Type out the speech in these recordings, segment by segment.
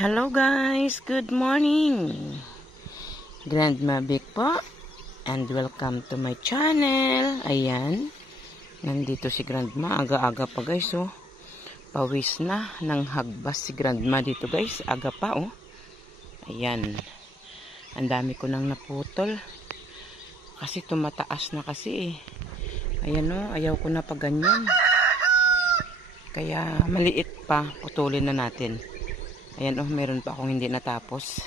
Hello guys, good morning. Grandma Vic po and welcome to my channel. Ayan, nandito si Grandma, aga-aga pa guys oh. Pawis na ng hagbas si Grandma dito guys, aga pa oh. Ayan, ang dami ko nang naputol kasi tumataas na kasi eh. Ayan oh, ayaw ko na pa ganyan. Kaya maliit pa, putulin na natin. Ayan oh, meron pa akong hindi natapos.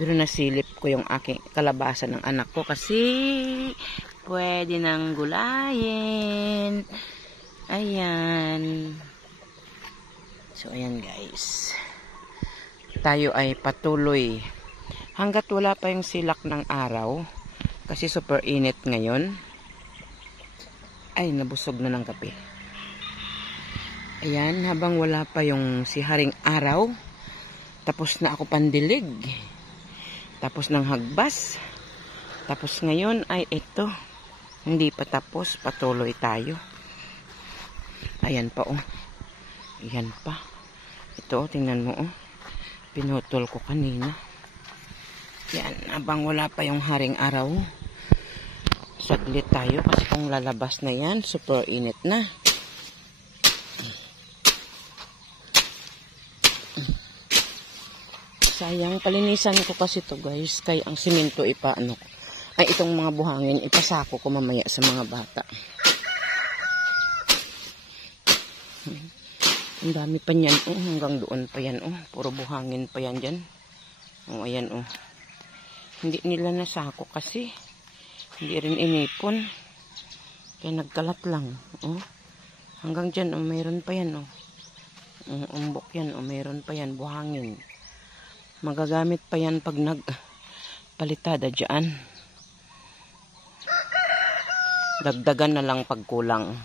Pero nasilip ko yung aking kalabasa ng anak ko kasi pwede nang gulayin. Ayan. So ayan guys. Tayo ay patuloy. Hanggat wala pa yung silak ng araw, kasi super init ngayon. Ay, nabusog na ng kape. Ayan, habang wala pa yung si Haring Araw, tapos na ako pandilig. Tapos ng hagbas. Tapos ngayon ay ito. Hindi pa tapos, patuloy tayo. Ayan pa oh. Ayan pa. Ito oh, tingnan mo oh. Pinutol ko kanina. Yan, habang wala pa yung Haring Araw. Saglit tayo kasi kung lalabas na yan, super init na. Sayang, palinisan ko kasi to guys. Kaya ang simento ipaano ko. Ay, itong mga buhangin, ipasako ko mamaya sa mga bata. Ang dami pa niyan. Oh, hanggang doon pa yan. Oh, puro buhangin pa yan dyan. Oh, ayan oh. Hindi nila nasako kasi. Hindi rin inipon. Kaya nagkalat lang. Oh. Hanggang dyan, oh, mayroon pa yan oh. Umbok yan, oh, mayroon pa yan. Buhangin. Magagamit pa yan pag nagpalitada dyan. Dagdagan na lang pag kulang.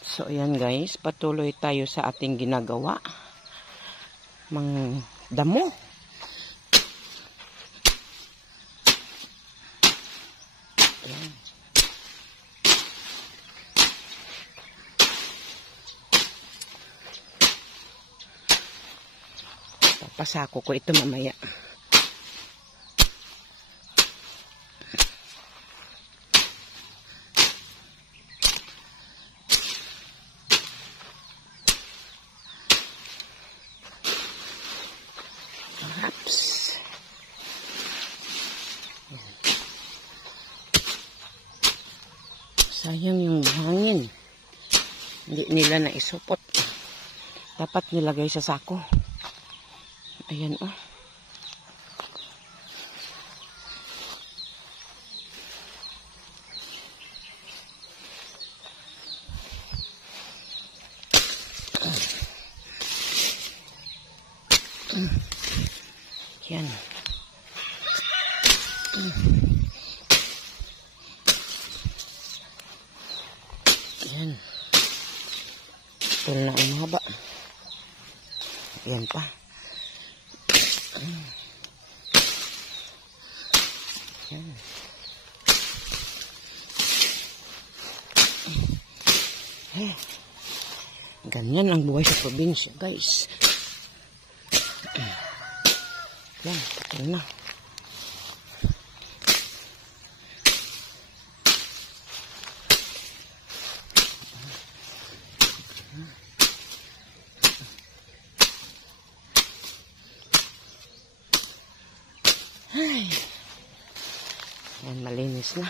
So ayan guys, patuloy tayo sa ating ginagawa. Mang damo. Ayan. Pasako ko ito mamaya. Perhaps. Sayang yung hangin. Hindi nila naisupot. Dapat nilagay sa sako. Ayan oh. Yan. Yan. Tul na ang haba. Yan pa. Yan. Ganyan ang buhay sa probinsya, guys. Yan, patay na. Ay. Yan, malinis na.